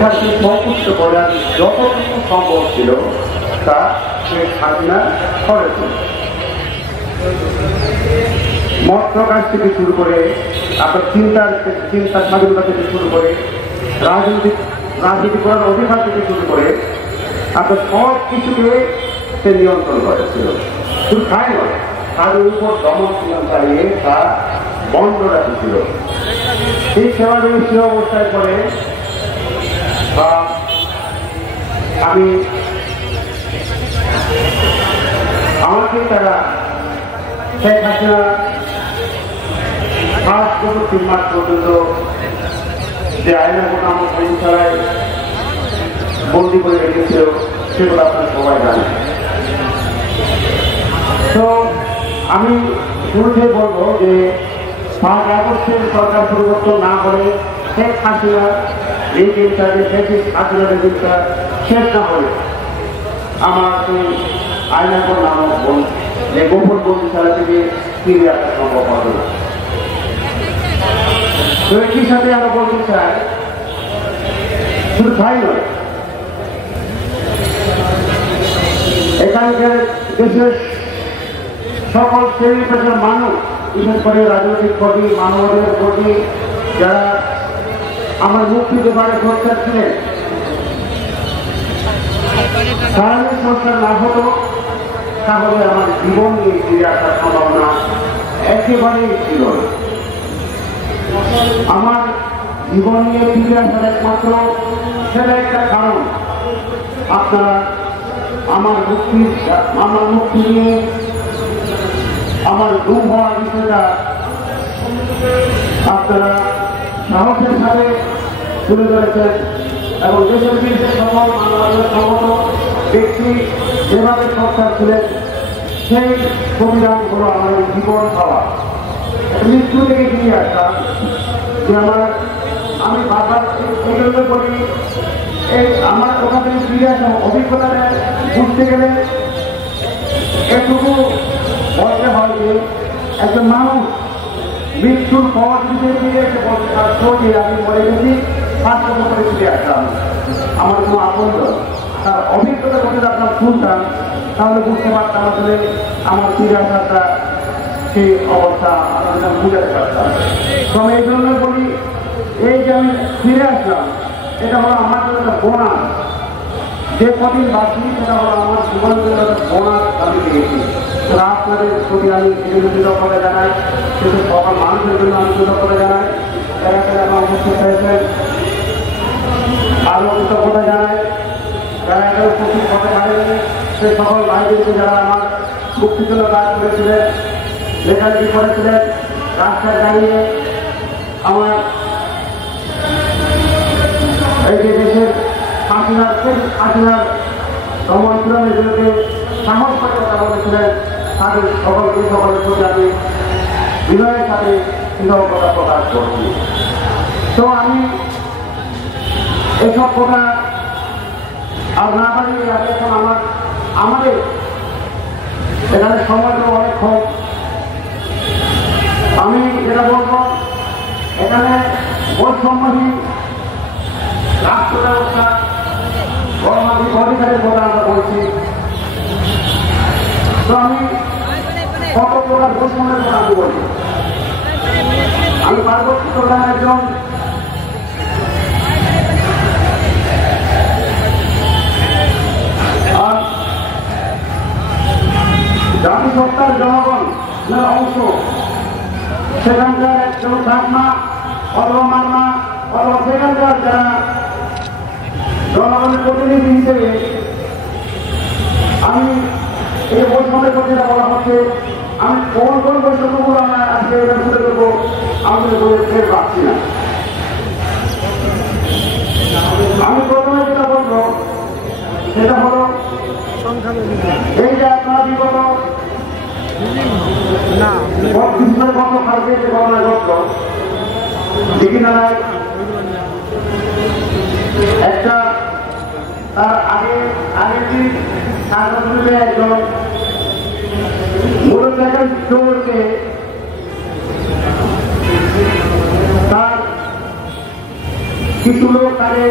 সংকুচিত করার যতটুকু সম্ভব ছিল তা শেখ হাসিনা করেছেন। মত প্রকাশ থেকে শুরু করে আপনার চিন্তা স্বাধীনতা থেকে শুরু করে রাজনীতি করার অধিকার থেকে শুরু করে আপনার সব কিছুকে সে নিয়ন্ত্রণ করেছিল। শুধু তাই নয়, তাদের উপর দমন চালিয়ে তা বন্ধ রাখেছিল। এই সেভাবে সে অবস্থায় পরে আমাকে তারা শেখ হাসিনা 5 বছর 3 মাস পর্যন্ত যে আইনা কোনো আমার পরিচালায় বন্দি করে রেখেছিল সেগুলো আপনারা সবাই জানেন। তো আমি শুরুতে বলবো যে 5 আগস্টের সরকার পরিবর্তন না করে শেখ হাসিনা এই দিনটা যে শেখ হাসিনার দিনটা শেষ না হলে আমার সেই আইনাগর নামক যে গোপন বন্দিশালা থেকে ফিরে আসা সম্ভব হবে না। তো একই সাথে আমরা বলতে চাই, শুধু তাই নয়, এখানকার দেশের সকল শ্রেণী পেশার মানুষ, বিশেষ করে রাজনৈতিক কর্মী, মানবাধিকার কর্মী, যারা আমার মুক্তিতে পারে সরকার ছিলেন, সারাদিন সরকার না হতো তাহলে আমার জীবন নিয়ে ফিরে আসার সম্ভাবনা একেবারেই ছিল। আমার জীবন নিয়ে ফিরে আসার একমাত্র সেটা একটা কারণ, আপনারা আমার মুক্তি নিয়ে আমার গুম হওয়ার বিষয়টা আপনারা সাহসের সাথে তুলে ধরেছেন এবং দেশের বিরুদ্ধে সকল মানবাধিকার সংগঠন ব্যক্তি যেভাবে সরকার ছিলেন সেই সংবিধান হলো আমার জীবন পাওয়া। মৃত্যু থেকে ফিরে আসা যে আমি বারবার এই জন্য বলি, এই আমার ওখান থেকে ফিরে আসা অভিজ্ঞতাটা বুঝতে গেলে এটুকু বলতে হয় যে একজন মানুষ মৃত্যুর পর ফিরে ফিরে এসে বলতে পারছো যে আমি মরে গেছি, 5 বছর পরে ফিরে আসলাম, আমার কোনো আনন্দ তার অভিজ্ঞতা করতে আপনার শুনতাম তাহলে বুঝতে পারতাম আসলে আমার ফিরে আসাটা সেই অবস্থা আপনাদের বুঝাতে পারতাম। তো আমি এই জন্য বলি, এই যে আমি ফিরে আসলাম এটা হলো আমার জন্য একটা বোনাস। যে কদিন বাঁচি সেটা হলো আমার জীবনের জন্য একটা বোনাস আমি পেয়েছি। আপনাদের প্রতি আমি কৃতজ্ঞতা জানাই, কিন্তু সকল মানুষের জন্য আমি কৃতজ্ঞতা জানাই, যারা যারা আমার উপস্থিত হয়েছেন আরও কৃতজ্ঞতা জানাই, যারা এটা উপস্থিত হতে পারেনি সেই সকল ভাইদেরকে যারা আমার মুক্তির জন্য কাজ করেছিলেন, লেখালেখি করেছিলেন, রাস্তায় দাঁড়িয়ে আমার এই যে দেশের হাসিনার দমনপীড়নের বিরুদ্ধে সাহস করে কথা বলেছিলেন, তাদের সকলের প্রতি আমি বিনয়ের সাথে কৃতজ্ঞতা প্রকাশ করছি। তো আমি এসব কথা আর না বাড়িয়ে এখন আমাদের এখানে সময়টা অনেক কম। আমি যেটা বলবো, এখানে বৈষম্যহীন রাষ্ট্র ব্যবস্থা গণতান্ত্রিক অধিকারের কথা আমরা বলছি। তো আমি কত প্রকার বৈষম্যের কথা আমি বলি। আমি পার্বত্য প্রধান একজন জাতিসত্তার জনগণ অংশ, সেখানকার একজন ঠাকমা অথবা মারমা অথবা সেখানকার যারা জনগণের প্রতিনিধি হিসেবে আমি এই বৈষম্যের প্রতি বলা হচ্ছে, আমি কোন বৈষম্যগুলো আমরা আজকে এটা তুলে দেবো আমি ফের পাচ্ছি না। আমি প্রথমে যেটা বলবো সেটা হলো এই যে আপনারা বিগত 32 বছর আগে যে ঘটনা ঘটল দিঘিনালায়, একটা তার আগের দিন সাংবাদিক একজন মোটরসাইকেল চোরকে তার কিছু লোক তাকে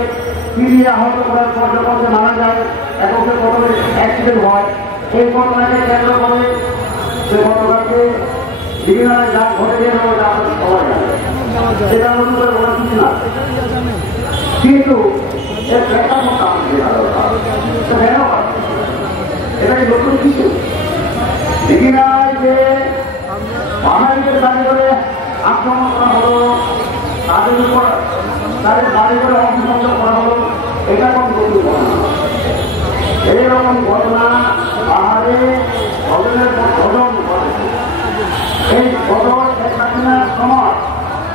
তিনি আহত করার পর যখন মারা যায় এককের প্রথমে অ্যাক্সিডেন্ট হয় এই ঘটনাকে কেন্দ্র করে সে ঘটনাকে বিভিন্ন যা ঘটে গেল আমাদের সবাই জানে সেটা নতুন করে বলা কিছু না কিন্তু এর প্রেক্ষাপট এটা কি নতুন কিছু দিঘিনায় যে পাহাড়িদের দাবি করে আক্রমণ করা হলো তাদের উপর তাদের দাবি করে অভিসংযোগ করা হলো এটা কোন নতুন ঘটনা এইরকম ঘটনা পাহাড়ে ভজনের পর ভজন ঘটেছে এই ভজন একদিনের সময়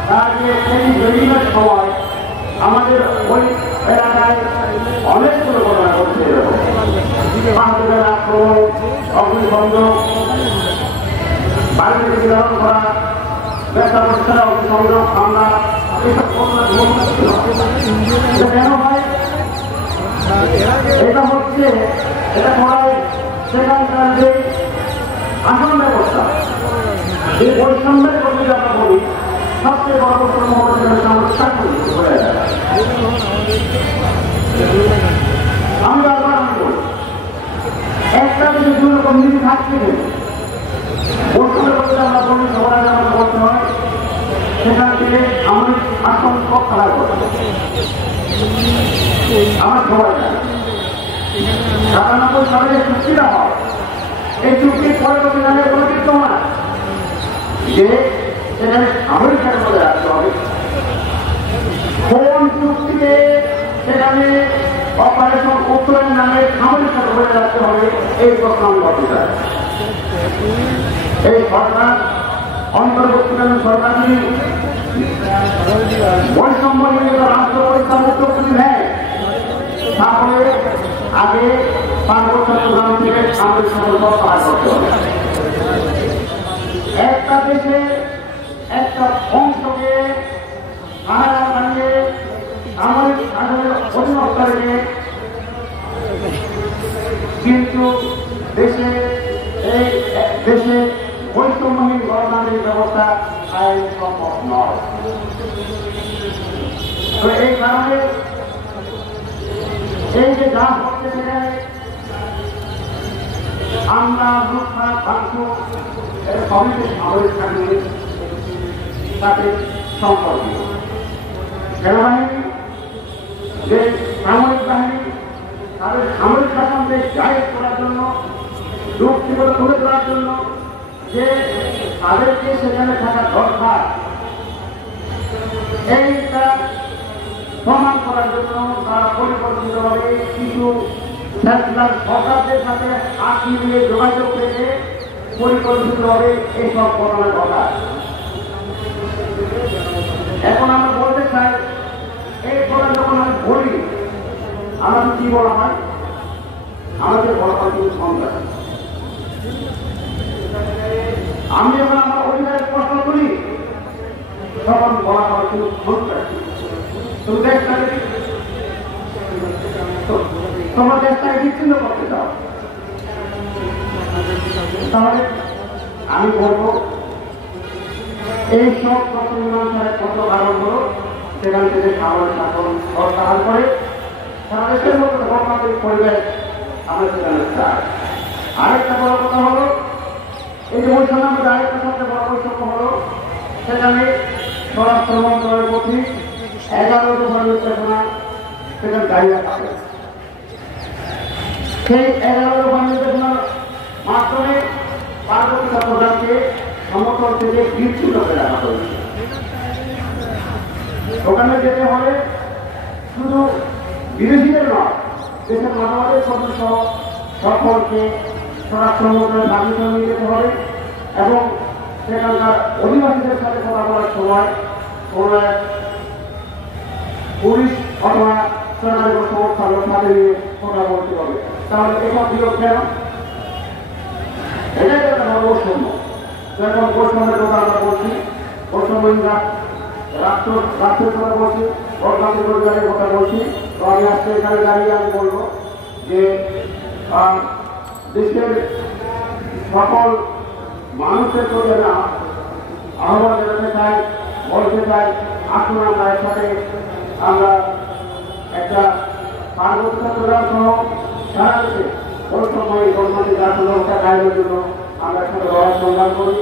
তার যে সেই জরিমের সময় আমাদের ওই এলাকায় অনেকগুলো ঘটনা ঘটছে এরকম পাহাড়ের আক্রমণ অগ্নিসংযোগ বাড়িতে গ্রহণ করা ব্যবসা প্রতিষ্ঠানে অগ্নিসংযোগ হামলা এইসব ঘটনা কেন হয় এটা হচ্ছে এটা করায় সেখানকার যে আসন ব্যবস্থা এই বৈষম্যের কথা যদি আমরা বলি সবচেয়ে বড় আমি বারবার আমি বলি একটা যদি দুই রকম নীতি থাকতে গেলে বৈষম্যের কথা আমরা বলি সবাই আমাকে বলতে হয় সেখান থেকে আমাদের আসন সব খারাপ করতে আমার সবাই জানে 97 সালে যে চুক্তিটা হয় এই চুক্তির পরে সংবিধানের কোনো কিছু না যে সেখানে আমেরিকার মধ্যে রাখতে হবে কোন চুক্তিতে সেখানে অপারেশন উত্তরের নামে আমেরিকার মধ্যে রাখতে হবে এই প্রশ্ন আমি করতে চাই এই সরকার অন্তর্বর্তীকালীন সরকারই বৈষম্যজনিত রাষ্ট্র পরীক্ষা মুক্ত করে নেয় তাহলে আগে 5 বছর প্রধান থেকে আমাদের সম্পর্ক পার করতে হবে একটা দেশে একটা অংশকে আড়াল ভাঙিয়ে সামরিক শাসনের অধীনস্থ রেখে কিন্তু এই দেশে বৈষম্যহীন গণতান্ত্রিক ব্যবস্থা আইন সম্ভব নয় তো এই কারণে এই যে যা হচ্ছে সেখানে আমরা লুটপাট ভাঙচুর সবই সামরিক শাসনের সাথে সম্পর্কিত সেনাবাহিনী যে সামরিক বাহিনী তাদের সামরিক শাসনকে জাহির করার জন্য যুক্তি করে তুলে ধরার জন্য যে তাদেরকে সেখানে থাকা দরকার এইটা প্রমাণ করার জন্য তারা পরিকল্পিতভাবে কিছু সরকারদের সাথে হাত মিলিয়ে যোগাযোগ রেখে পরিকল্পিতভাবে এইসব ঘটনা ঘটায় এখন আমরা বলতে চাই এই কথা যখন আমি বলি আমাদের কি বলা হয় আমাদের বলা হয় কিন্তু সন্ত্রাস আমি যখন আমার অধিকারের প্রশ্ন করি তখন বলা হয় কিন্তু সন্ত্রাস তুমি দেশটাকে তোমার দেশটাকে বিচ্ছিন্ন করতে চাও তাহলে আমি বলবো এইসব প্রতিমীমাংসার কত কারণ হলো সেখান থেকে সামরিক শাসন প্রত্যাহার করে সারা দেশের মধ্যে গণতান্ত্রিক পরিবেশ আমরা সেখানে চাই আরেকটা বড় কথা হলো এই যে বৈষম্যের মধ্যে আরেকটা সবচেয়ে বড় বৈষম্য হলো সেখানে স্বরাষ্ট্র মন্ত্রণালয়ের প্রতি 11 দফা নির্দেশনা সেখানে দাঁড়িয়ে থাকে সেই 11 দফা নির্দেশনার মাধ্যমে পার্বতী চট্টোপাধ্যায়কে সমতল থেকে বিচ্ছিন্ন করে রাখা হয়েছে ওখানে যেতে হলে শুধু বিদেশিদের নয় দেশের মানবাধিকার সদস্য সকলকে স্বরাষ্ট্র মন্ত্রণালয়ের দাবিতে নিয়ে যেতে হবে এবং সেখানকার অধিবাসীদের সাথে কথা বলার সময় কোন পুলিশ অথবা সরকারি সংস্থার সাথে নিয়ে কথা বলতে হবে তাহলে এসব বিরোধ কেন এটাই একটা বড় বৈষম্য যখন বৈষম্যের কথা আমরা বলছি বৈষম্যহীন রাষ্ট্রের কথা বলছি গণতান্ত্রিক অধিকারের কথা বলছি তো আমি আজকে এখানে দাঁড়িয়ে আমি বলবো যে দেশের সকল মানুষের প্রতি আমি আহ্বান জানাতে চাই বলতে চাই আসুন আমরা একসাথে আমরা একটা পার্বত্য চট্টগ্রাম সহ সারা দেশে ওই সময় গণমাধ্যমিক রাষ্ট্র ব্যবস্থা কায়েমের জন্য আমরা একটা লড়াই সংগ্রাম করি।